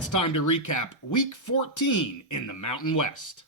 It's time to recap Week 14 in the Mountain West.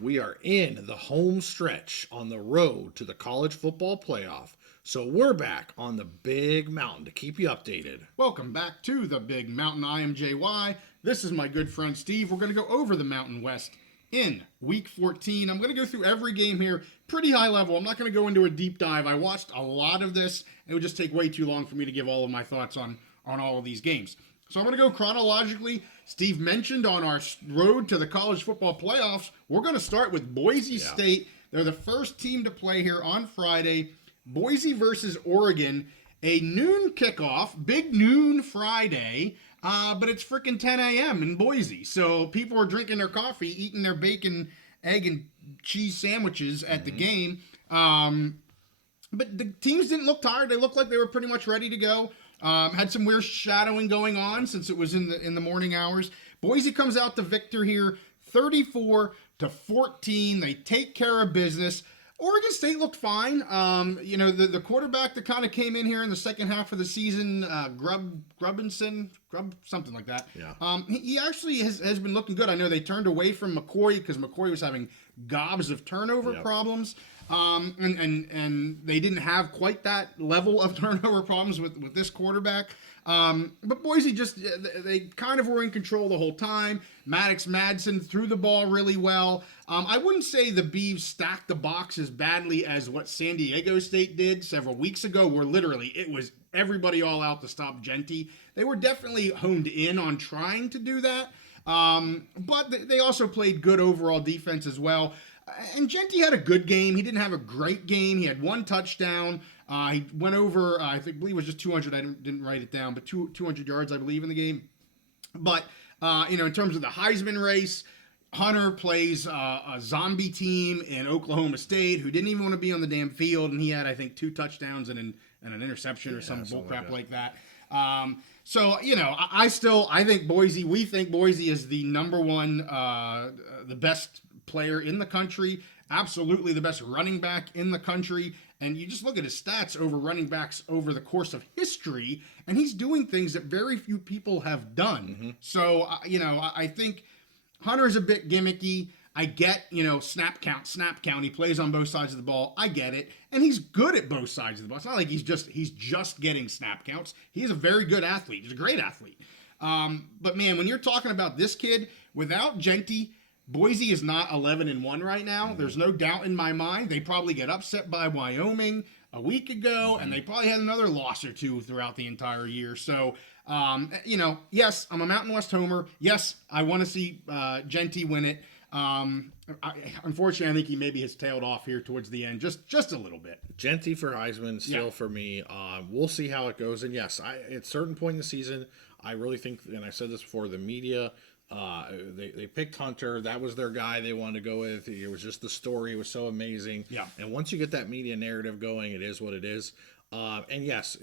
We are in the home stretch on the road to the college football playoff, so we're back on the Big Mountain to keep you updated. Welcome back to the Big Mountain. I am JY. This is my good friend Steve. We're going to go over the Mountain West in Week 14. I'm going to go through every game here, pretty high level. I'm not going to go into a deep dive. I watched a lot of this. It would just take way too long for me to give all of my thoughts on all of these games. So I'm going to go chronologically. Steve mentioned on our road to the college football playoffs, we're going to start with Boise State. They're the first team to play here on Friday. Boise versus Oregon, a noon kickoff, big noon Friday, but it's freaking 10 a.m. in Boise. So people are drinking their coffee, eating their bacon, egg, and cheese sandwiches at the game. But the teams didn't look tired. They looked like they were pretty much ready to go. Had some weird shadowing going on since it was in the morning hours. Boise comes out the victor here, 34-14. They take care of business. Oregon State looked fine. The quarterback that kind of came in here in the second half of the season, Grubb, something like that. Yeah. He actually has been looking good. I know they turned away from McCoy because McCoy was having gobs of turnover problems. And they didn't have quite that level of turnover problems with this quarterback. But Boise they kind of were in control the whole time. Madsen threw the ball really well. I wouldn't say the Beavs stacked the box as badly as what San Diego State did several weeks ago, where literally it was everybody all out to stop Genty. They were definitely honed in on trying to do that. But they also played good overall defense as well. And Genty had a good game. He didn't have a great game. He had one touchdown. He went over, I believe it was just 200. I didn't write it down, but 200 yards, I believe, in the game. But, in terms of the Heisman race, Hunter plays a zombie team in Oklahoma State who didn't even want to be on the damn field, and he had, I think, 2 touchdowns and an interception or some bullcrap like that. I think we think Boise is the number one, the best player in the country, absolutely the best running back in the country. And you just look at his stats over running backs over the course of history, and he's doing things that very few people have done. Mm-hmm. So, I think Hunter's a bit gimmicky. I get, snap count. He plays on both sides of the ball. I get it. And he's good at both sides of the ball. It's not like he's just getting snap counts. He's a very good athlete. He's a great athlete. But man, when you're talking about this kid, without Genty, Boise is not 11-1 right now. Mm-hmm. There's no doubt in my mind. They probably get upset by Wyoming a week ago, and they probably had another loss or two throughout the entire year. So, yes, I'm a Mountain West homer. Yes, I want to see Genty win it. Unfortunately, I think he maybe has tailed off here towards the end, just a little bit. Genty for Heisman still for me. We'll see how it goes. And yes, at a certain point in the season, I really think, and I said this before, the media, they picked Hunter. That was their guy they wanted to go with. It was just the story. It was so amazing. Yeah. And once you get that media narrative going, it is what it is. And yes,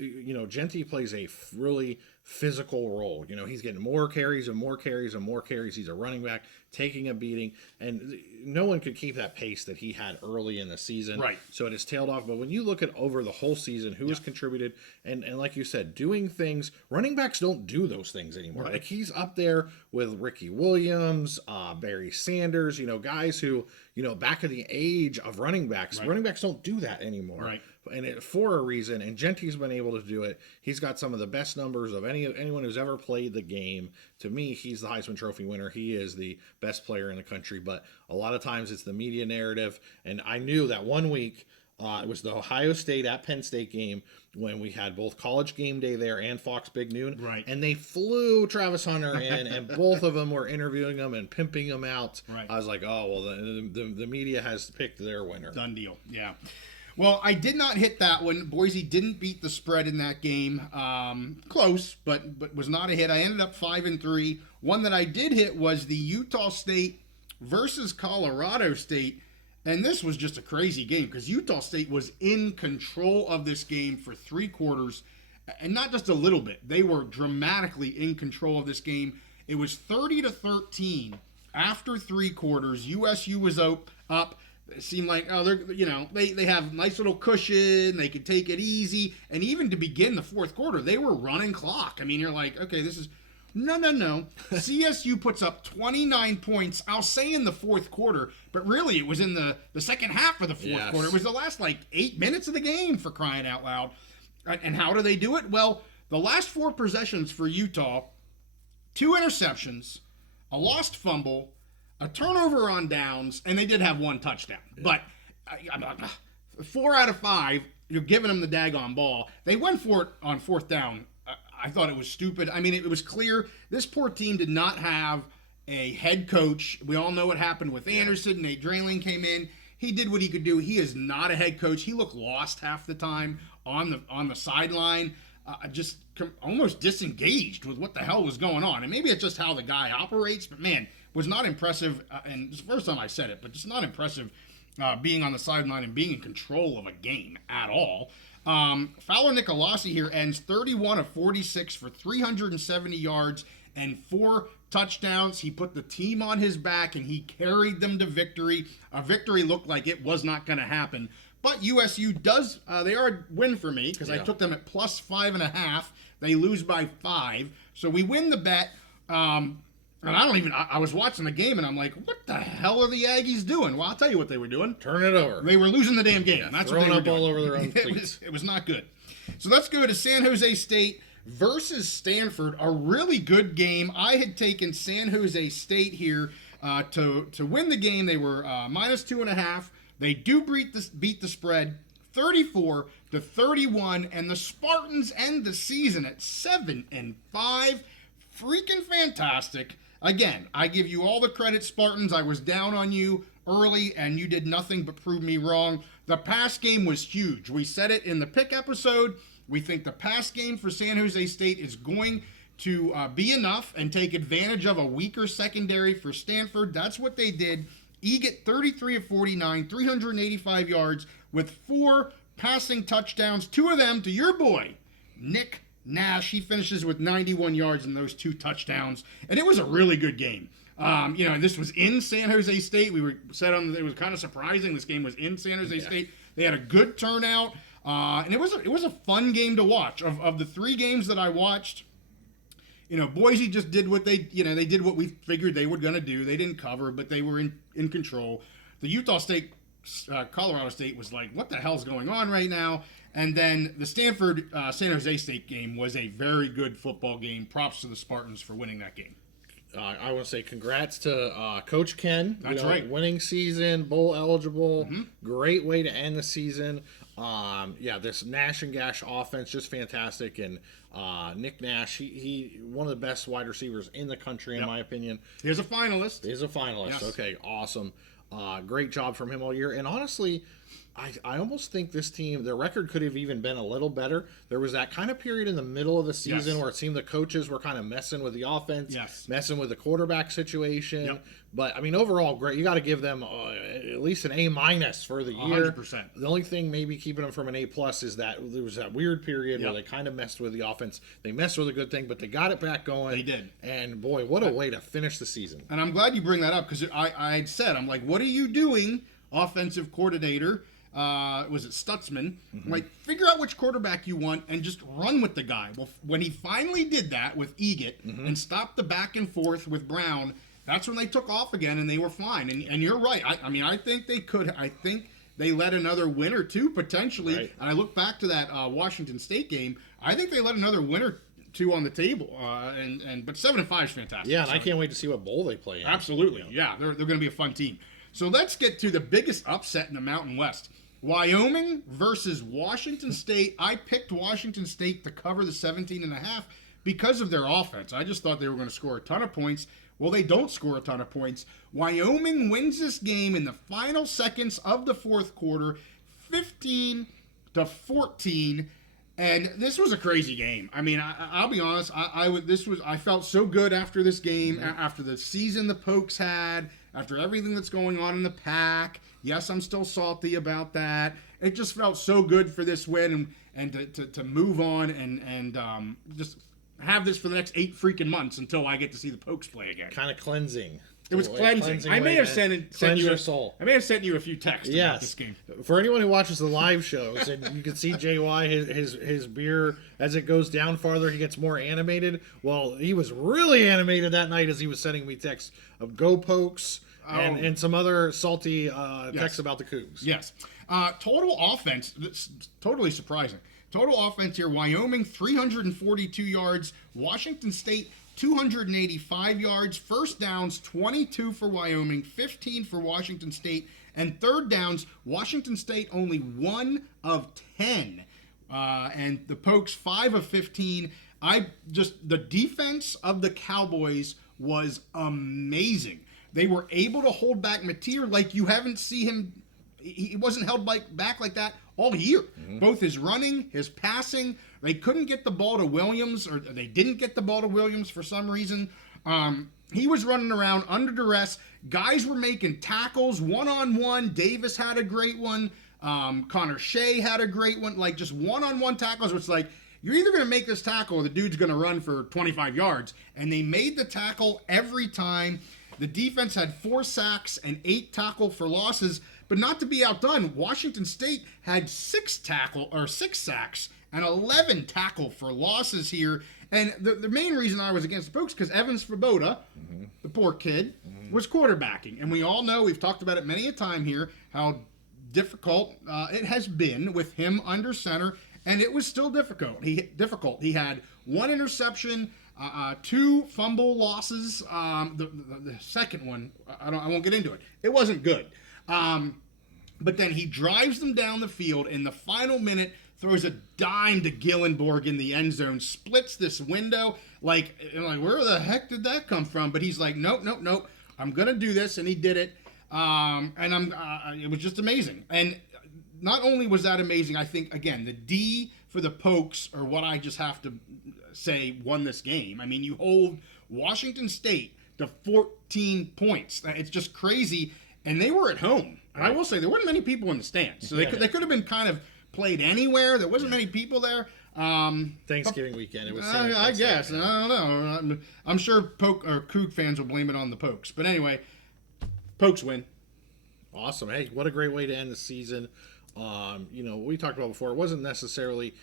Genty plays a really physical role. He's getting more carries and more carries and more carries. He's a running back taking a beating, and no one could keep that pace that he had early in the season. Right. So it has tailed off. But when you look at over the whole season, who has contributed, and like you said, doing things, running backs don't do those things anymore. Right. Like he's up there with Ricky Williams, Barry Sanders, guys who, back in the age of running backs don't do that anymore. Right. And for a reason, and Genty's been able to do it. He's got some of the best numbers of anyone who's ever played the game. To me, he's the Heisman Trophy winner. He is the best player in the country. But a lot of times it's the media narrative. And I knew that one week, it was the Ohio State at Penn State game when we had both College Game Day there and Fox Big Noon. Right. And they flew Travis Hunter in, and both of them were interviewing him and pimping him out. Right. I was like, oh, well, the media has picked their winner. Done deal. Yeah. Well, I did not hit that one. Boise didn't beat the spread in that game. Close, but was not a hit. I ended up 5-3. One that I did hit was the Utah State versus Colorado State. And this was just a crazy game because Utah State was in control of this game for 3 quarters. And not just a little bit. They were dramatically in control of this game. It was 30-13 after 3 quarters. USU was up. it seemed like, oh, they have nice little cushion, they could take it easy, and even to begin the fourth quarter, they were running clock. I mean, you're like, okay, this is no. CSU puts up 29 points. I'll say in the fourth quarter, but really it was in the second half of the fourth quarter. It was the last 8 minutes of the game, for crying out loud. And how do they do it? Well, the last 4 possessions for Utah, 2 interceptions, a lost fumble, a turnover on downs, and they did have 1 touchdown. Yeah. But 4 out of 5, you're giving them the daggone ball. They went for it on 4th down. I thought it was stupid. I mean, it was clear this poor team did not have a head coach. We all know what happened with Anderson. Nate Draling came in. He did what he could do. He is not a head coach. He looked lost half the time on the sideline, just almost disengaged with what the hell was going on. And maybe it's just how the guy operates, but man, was not impressive. And it's the first time I said it, but just not impressive being on the sideline and being in control of a game at all. Fowler Nicolasi here ends 31 of 46 for 370 yards and 4 touchdowns. He put the team on his back and he carried them to victory. A victory looked like it was not going to happen. But USU does, they are a win for me because I took them at plus 5.5. They lose by 5. So we win the bet. And I was watching the game and I'm like, what the hell are the Aggies doing? Well, I'll tell you what they were doing. Turn it over. They were losing the damn game. Yeah, that's what they were doing. All over their own cleats. It was not good. So let's go to San Jose State versus Stanford. A really good game. I had taken San Jose State here to win the game. They were minus 2.5. They do beat the spread 34-31, and the Spartans end the season at 7-5. Freaking fantastic. Again, I give you all the credit, Spartans. I was down on you early, and you did nothing but prove me wrong. The pass game was huge. We said it in the pick episode. We think the pass game for San Jose State is going to be enough and take advantage of a weaker secondary for Stanford. That's what they did. Eget 33 of 49, 385 yards with 4 passing touchdowns. 2 of them to your boy, Nick Nash. He finishes with 91 yards in those 2 touchdowns. And it was a really good game. This was in San Jose State. We were said on it was kind of surprising this game was in San Jose State. They had a good turnout. And it was a fun game to watch. Of the 3 games that I watched, Boise just did what they did what we figured they were going to do. They didn't cover, but they were in control. The Utah State, Colorado State was like, what the hell's going on right now? And then the Stanford, San Jose State game was a very good football game. Props to the Spartans for winning that game. I want to say congrats to Coach Ken. That's right. Winning season, bowl eligible. Mm-hmm. Great way to end the season. This Nash and Gash offense, just fantastic. And Nick Nash, he one of the best wide receivers in the country, in my opinion. He's a finalist. Yes. Okay, awesome. Great job from him all year. And honestly, I almost think this team, their record could have even been a little better. There was that kind of period in the middle of the season where it seemed the coaches were kind of messing with the offense, messing with the quarterback situation. Yep. But, overall, great. You got to give them at least an A- for the year. 100%. The only thing maybe keeping them from an A+ is that there was that weird period where they kind of messed with the offense. They messed with a good thing, but they got it back going. They did. And, boy, what a way to finish the season. And I'm glad you bring that up because I had said, I'm like, what are you doing, offensive coordinator? Was it Stutzman? Mm-hmm. Like, figure out which quarterback you want and just run with the guy. Well, when he finally did that with Eget and stopped the back and forth with Brown, that's when they took off again and they were fine. And you're right. I think they could. I think they let another win or two potentially. Right. And I look back to that Washington State game. I think they let another win or two on the table. But 7-5 is fantastic. Yeah, and I can't wait to see what bowl they play in. Absolutely. Yeah, they're going to be a fun team. So let's get to the biggest upset in the Mountain West. Wyoming versus Washington State. I picked Washington State to cover the 17.5 because of their offense. I just thought they were going to score a ton of points. Well, they don't score a ton of points. Wyoming wins this game in the final seconds of the fourth quarter, 15-14. And this was a crazy game. I'll be honest. I felt so good after this game, after the season the Pokes had, after everything that's going on in the pack. Yes, I'm still salty about that. It just felt so good for this win and to move on and just have this for the next 8 freaking months until I get to see the Pokes play again. Kind of cleansing. It was cleansing. I may have sent you your soul. I may have sent you a few texts about this game. For anyone who watches the live shows, and you can see JY, his beer, as it goes down farther, he gets more animated. Well, he was really animated that night as he was sending me texts of Go Pokes and some other salty texts about the Cougs. Yes. Total offense, that's totally surprising. Total offense here, Wyoming 342 yards, Washington State 285 yards, first downs 22 for Wyoming, 15 for Washington State, and third downs, Washington State only 1 of 10. And the Pokes 5 of 15. The defense of the Cowboys was amazing. They were able to hold back Mateer like you haven't seen him. He wasn't held back like that all year. Mm-hmm. Both his running, his passing. They couldn't get the ball to Williams, or they didn't get the ball to Williams for some reason. He was running around under duress. Guys were making tackles one-on-one. Davis had a great one. Connor Shea had a great one. Like, just one-on-one tackles, which, like, you're either going to make this tackle or the dude's going to run for 25 yards. And they made the tackle every time. The defense had 4 sacks and 8 tackle for losses. But not to be outdone, Washington State had 6 sacks and 11 tackle for losses here. And the main reason I was against the Pokes, because Evans Svoboda, the poor kid, was quarterbacking. And we all know, we've talked about it many a time here, how difficult it has been with him under center. And it was still difficult. He had 1 interception, 2 fumble losses. The second one, I won't get into it. It wasn't good. But then he drives them down the field in the final minute, throws a dime to Gillenborg in the end zone, splits this window. Like, where the heck did that come from? But he's like, nope. I'm going to do this. And he did it. It was just amazing. And not only was that amazing, I think, again, the D for the Pokes are what I just have to say won this game. I mean, you hold Washington State to 14 points. It's just crazy. And they were at home. And I will say, there weren't many people in the stands. So they could have been kind of played anywhere. There wasn't many people there. Thanksgiving weekend. It was. I guess. I don't know. I'm sure Coug fans will blame it on the Pokes. But anyway, Pokes win. Awesome. Hey, what a great way to end the season. We talked about before, it wasn't necessarily,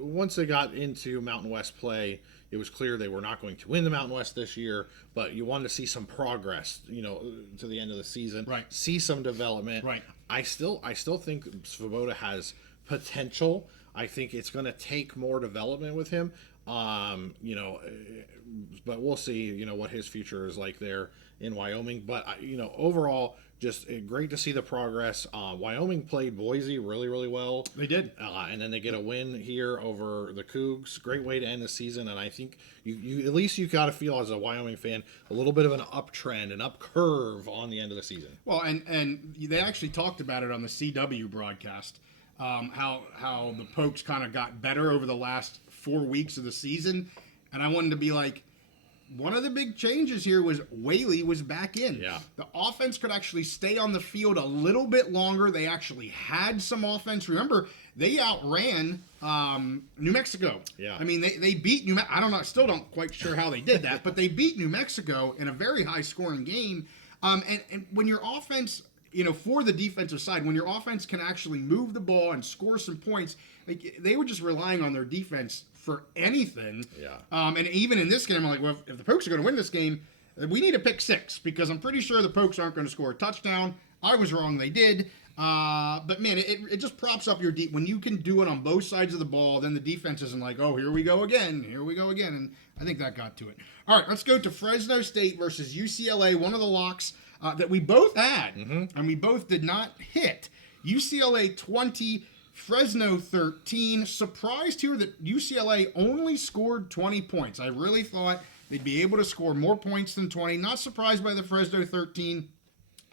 once they got into Mountain West play, it was clear they were not going to win the Mountain West this year, but you wanted to see some progress, to the end of the season, right? See some development, right? I still think Svoboda has potential. I think it's going to take more development with him, but we'll see, what his future is like there in Wyoming. But overall, just great to see the progress. Wyoming played Boise really, really well. They did. And then they get a win here over the Cougs. Great way to end the season. And I think you at least you got to feel as a Wyoming fan a little bit of an uptrend, an up curve on the end of the season. Well, and they actually talked about it on the CW broadcast, how the Pokes kind of got better over the last 4 weeks of the season. And I wanted to be like, one of the big changes here was Whaley was back in. Yeah. The offense could actually stay on the field a little bit longer. They actually had some offense. Remember, they outran New Mexico. Yeah. I mean, they beat New Mexico. I don't know. Still don't quite sure how they did that, but they beat New Mexico in a very high-scoring game. And when your offense, for the defensive side, when your offense can actually move the ball and score some points, they were just relying on their defense for anything. Yeah. And even in this game, I'm like, well, if the Pokes are going to win this game, we need a pick 6 because I'm pretty sure the Pokes aren't going to score a touchdown. I was wrong; they did. But man, it just props up your deep when you can do it on both sides of the ball. Then the defense isn't like, oh, here we go again, and I think that got to it. All right, let's go to Fresno State versus UCLA. One of the locks that we both had, and we both did not hit. UCLA 20. Fresno 13. Surprised here that UCLA only scored 20 points. I really thought they'd be able to score more points than 20. Not surprised by the Fresno 13.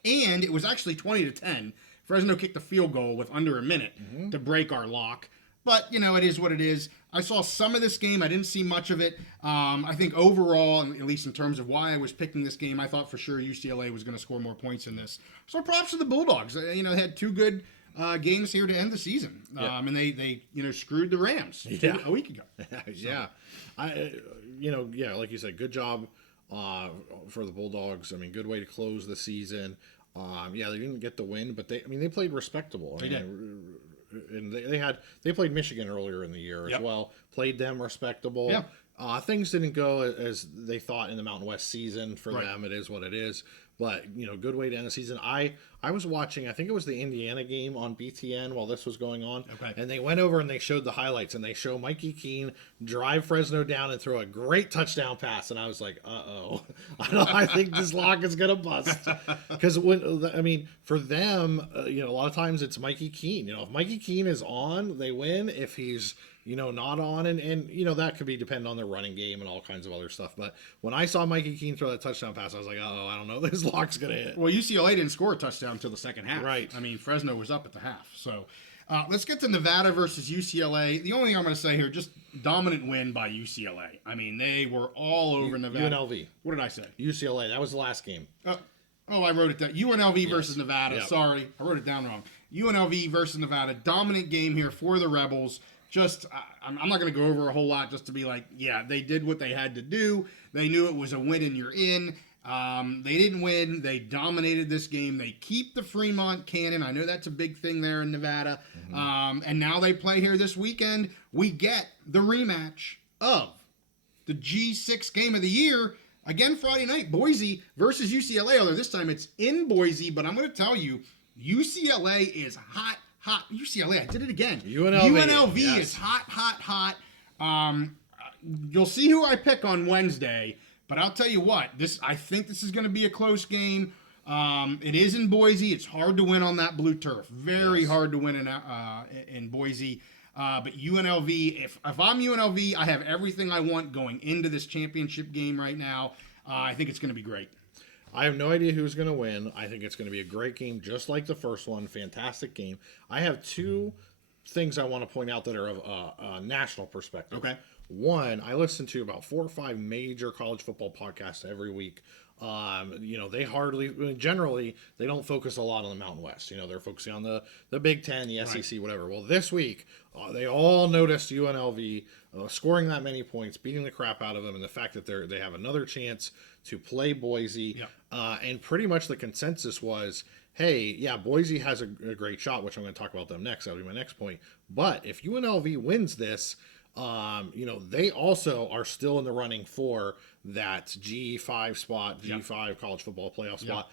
And it was actually 20-10. Fresno kicked a field goal with under a minute to break our lock. But, it is what it is. I saw some of this game. I didn't see much of it. I think overall, at least in terms of why I was picking this game, I thought for sure UCLA was going to score more points in this. So props to the Bulldogs. They had 2 good games here to end the season. And they screwed the Rams a week ago. Yeah. Like you said, good job for the Bulldogs. I mean, good way to close the season. Yeah, they didn't get the win, but they played respectable. They did. And they played Michigan earlier in the year as well. Played them respectable. Yeah. Things didn't go as they thought in the Mountain West season for them. It is what it is. But, good way to end the season. I was watching, I think it was the Indiana game on BTN while this was going on. And they went over and they showed the highlights. And they show Mikey Keene drive Fresno down and throw a great touchdown pass. And I was like, uh-oh. I think this lock is going to bust. Because, for them, a lot of times it's Mikey Keene. If Mikey Keene is on, they win. If he's not on, and that could be dependent on their running game and all kinds of other stuff. But when I saw Mikey Keene throw that touchdown pass, I was like, oh, I don't know, this lock's gonna hit. Well, UCLA didn't score a touchdown until the second half. Right. I mean, Fresno was up at the half. So let's get to Nevada versus UCLA. The only thing I'm going to say here, just dominant win by UCLA. I mean, they were all over Nevada. UNLV. What did I say? UCLA. That was the last game. I wrote it down. UNLV versus Nevada. Yep. Sorry, I wrote it down wrong. UNLV versus Nevada. Dominant game here for the Rebels. Just, I'm not going to go over a whole lot just to be like, yeah, they did what they had to do. They knew it was a win and you're in. They didn't win. They dominated this game. They keep the Fremont Cannon. I know that's a big thing there in Nevada. And now they play here this weekend. We get the rematch of the G6 game of the year. Again, Friday night, Boise versus UCLA. Although this time it's in Boise, but I'm going to tell you, UCLA is hot. UCLA, I did it again. UNLV is hot. You'll see who I pick on Wednesday, but I'll tell you what, I think this is going to be a close game. It is in Boise. It's hard to win on that blue turf. Very hard to win in Boise. But UNLV, if I'm UNLV, I have everything I want going into this championship game right now. I think it's going to be great. I have no idea who's going to win. I think it's going to be a great game, just like the first one. Fantastic game. I have two things I want to point out that are of a national perspective. Okay. One, I listen to about 4 or 5 major college football podcasts every week. They generally, they don't focus a lot on the Mountain West. They're focusing on the Big Ten, the SEC, whatever. Well, this week, they all noticed UNLV scoring that many points, beating the crap out of them, and the fact that they have another chance to play Boise. And pretty much the consensus was, hey, yeah, Boise has a great shot, which I'm going to talk about them next. That'll be my next point. But if UNLV wins this, they also are still in the running for that G5 spot, G5 college football playoff spot.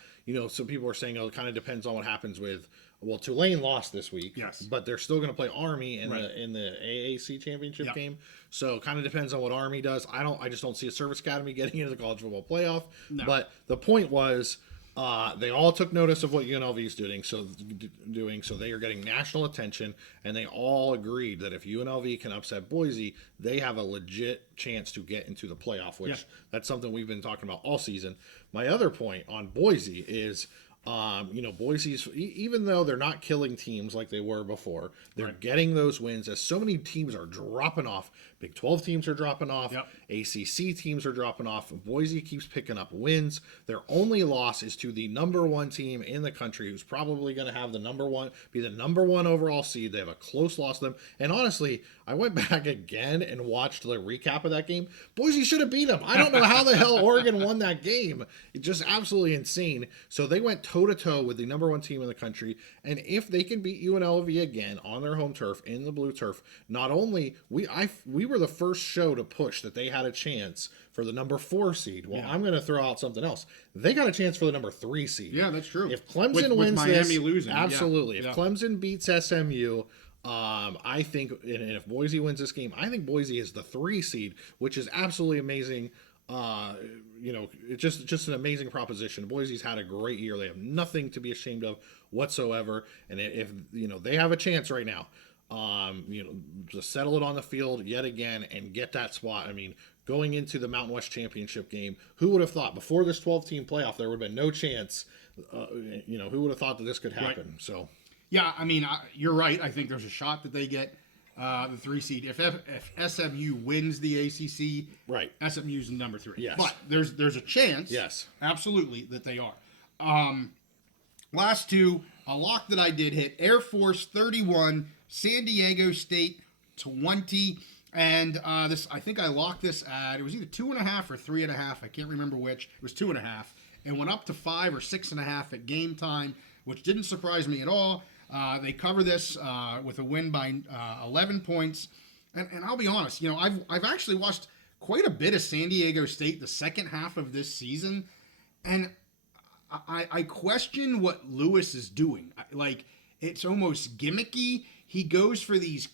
Some people are saying, it kind of depends on what happens with, Tulane lost this week, but they're still going to play Army in the AAC championship game. So kind of depends on what Army does. I just don't see a service academy getting into the college football playoff. No. But the point was, they all took notice of what UNLV is doing, so they are getting national attention, and they all agreed that if UNLV can upset Boise, they have a legit chance to get into the playoff, which that's something we've been talking about all season. My other point on Boise is, Boise's, even though they're not killing teams like they were before, they're getting those wins as so many teams are dropping off. Big 12 teams are dropping off. ACC teams are dropping off. Boise keeps picking up wins. Their only loss is to the number 1 team in the country, who's probably going to have the number 1 overall seed. They have a close loss to them. And honestly, I went back again and watched the recap of that game. Boise should have beat them. I don't know how the hell Oregon won that game. It's just absolutely insane. So they went toe-to-toe with the number 1 team in the country. And if they can beat UNLV again on their home turf, in the blue turf, not only we were the first show to push that they had a chance for the number 4 seed. Well, I'm going to throw out something else. They got a chance for the number 3 seed. Yeah, that's true. If Clemson wins Miami this, losing, absolutely. If Clemson beats SMU, I think, and if Boise wins this game, I think Boise is the 3 seed, which is absolutely amazing. It's just an amazing proposition. Boise's had a great year. They have nothing to be ashamed of whatsoever. And if they have a chance right now, to settle it on the field yet again and get that spot. I mean, going into the Mountain West Championship game, who would have thought before this 12-team playoff there would have been no chance? Who would have thought that this could happen? Right. So, yeah, I mean, you're right. I think there's a shot that they get the 3 seed. If SMU wins the ACC, SMU's number 3. Yes, but there's a chance. Yes, absolutely that they are. Last two, a lock that I did hit: Air Force 31, San Diego State 20. And this, I think I locked this at, it was either 2.5 or 3.5. I can't remember which. It was 2.5. And went up to 5 or 6.5 at game time, which didn't surprise me at all. They cover this with a win by 11 points. And I'll be honest, you know, I've actually watched quite a bit of San Diego State the second half of this season, and I question what Lewis is doing. Like, it's almost gimmicky. He goes for these.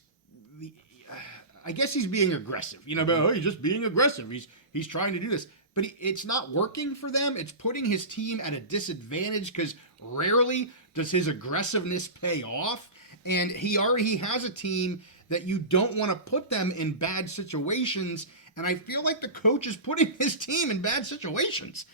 I guess he's being aggressive, you know. But oh, he's just being aggressive. He's trying to do this, but it's not working for them. It's putting his team at a disadvantage because rarely does his aggressiveness pay off. And he already has a team that you don't want to put them in bad situations. And I feel like the coach is putting his team in bad situations.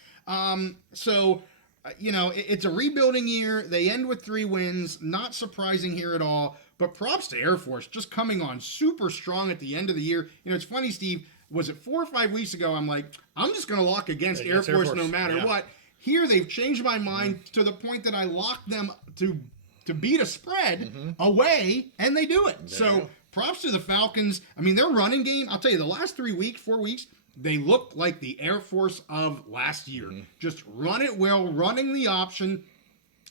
You know, it's a rebuilding year. They end with 3 wins. Not surprising here at all. But props to Air Force, just coming on super strong at the end of the year. You know, it's funny, Steve, was it 4 or 5 weeks ago? I'm like, I'm just going to lock against Air Force no matter what. Here, they've changed my mind to the point that I locked them to beat a spread away, and they do it. So props to the Falcons. I mean, their running game, I'll tell you, the last 3 weeks, 4 weeks, they looked like the Air Force of last year. Just run it well, running the option.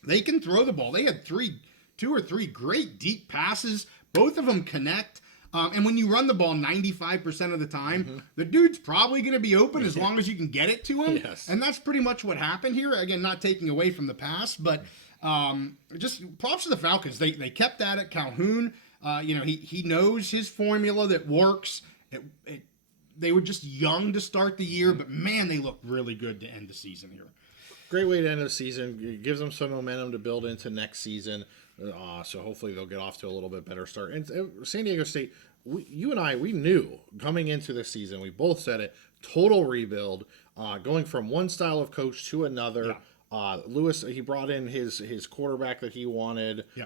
They can throw the ball. They had 2 or 3 great deep passes. Both of them connect. And when you run the ball 95% of the time, the dude's probably going to be open as long as you can get it to him. Yes. And that's pretty much what happened here. Again, not taking away from the pass, but just props to the Falcons. They kept at it. Calhoun, you know, he knows his formula that works. They were just young to start the year, but man, they look really good to end the season here. Great way to end the season. It gives them some momentum to build into next season. So hopefully they'll get off to a little bit better start. And San Diego State, you and I, we knew coming into the season, we both said it, total rebuild, going from one style of coach to another. Yeah. Lewis, he brought in his quarterback that he wanted. Yeah.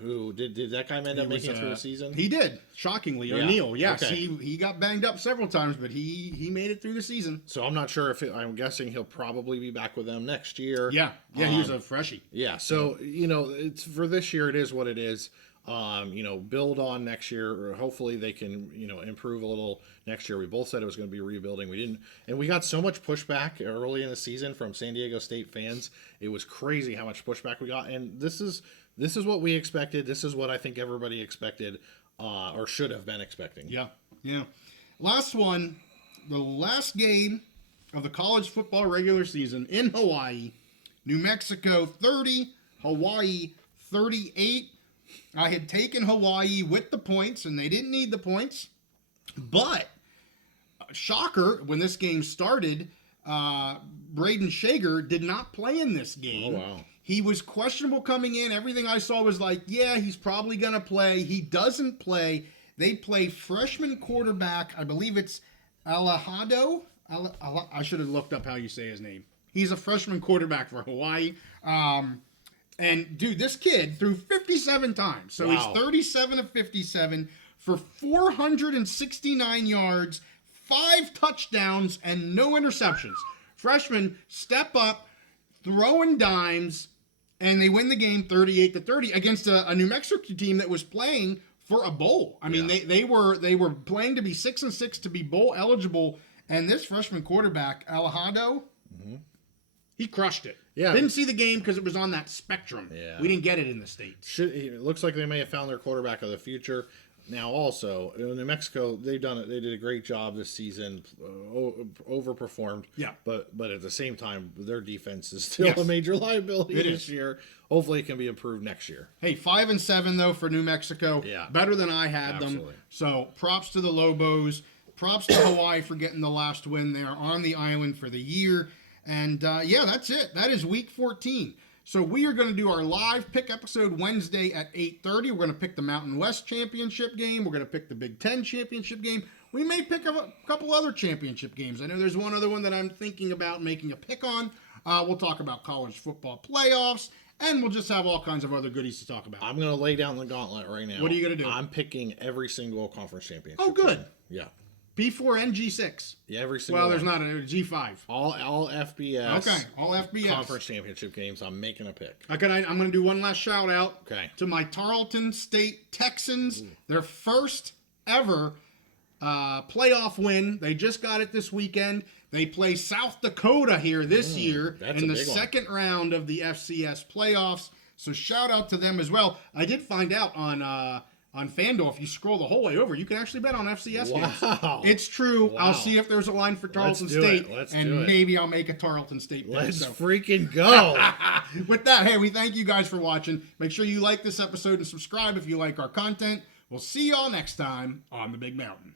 Who did that guy end up making it through the season? He did, shockingly. O'Neal, yes. Okay. He got banged up several times, but he made it through the season. So I'm not sure I'm guessing he'll probably be back with them next year. Yeah, he's a freshie. Yeah, so you know, it's for this year. It is what it is. You know, build on next year, or hopefully they can, you know, improve a little next year. We both said it was going to be rebuilding. We didn't, and we got so much pushback early in the season from San Diego State fans. It was crazy how much pushback we got, and this is what we expected. This is what I think everybody expected, or should have been expecting. Yeah. Last one, the last game of the college football regular season in Hawaii. New Mexico 30, Hawaii 38. I had taken Hawaii with the points, and they didn't need the points. But, shocker, when this game started, Braden Shager did not play in this game. Oh, wow. He was questionable coming in. Everything I saw was like, yeah, he's probably going to play. He doesn't play. They play freshman quarterback, I believe it's Alejado. I should have looked up how you say his name. He's a freshman quarterback for Hawaii. And, dude, this kid threw 57 times. So He's 37 of 57 for 469 yards, 5 touchdowns, and no interceptions. Freshmen step up, throwing dimes, and they win the game 38-30 against a New Mexico team that was playing for a bowl. I mean, they were playing to be 6-6 to be bowl eligible, and this freshman quarterback, Alejado, he crushed it. Yeah. Didn't see the game because it was on that spectrum. Yeah. We didn't get it in the States. It looks like they may have found their quarterback of the future. Now, also, in New Mexico, they've done it. They did a great job this season, overperformed. Yeah. But at the same time, their defense is still a major liability this year. Hopefully, it can be improved next year. Hey, 5-7 though for New Mexico. Yeah. Better than I had them. So props to the Lobos. Props to Hawaii for getting the last win there on the island for the year. And, that's it. That is week 14. So we are going to do our live pick episode Wednesday at 8:30. We're going to pick the Mountain West Championship game. We're going to pick the Big Ten Championship game. We may pick a couple other championship games. I know there's one other one that I'm thinking about making a pick on. We'll talk about college football playoffs, and we'll just have all kinds of other goodies to talk about. I'm going to lay down the gauntlet right now. What are you going to do? I'm picking every single conference championship. Oh, good. Game. Yeah. P4 and G6. Yeah, every single Well, there's not a G5. All FBS. Okay, all FBS. Conference championship games. I'm making a pick. Okay, I'm going to do one last shout out to my Tarleton State Texans. Their first ever playoff win. They just got it this weekend. They play South Dakota here this year in the second round of the FCS playoffs. So shout out to them as well. I did find out on FanDuel, if you scroll the whole way over, you can actually bet on FCS games. It's true. Wow. I'll see if there's a line for Tarleton State, and maybe I'll make a Tarleton State pick. Let's freaking go. With that, hey, we thank you guys for watching. Make sure you like this episode and subscribe if you like our content. We'll see y'all next time on The Big Mountain.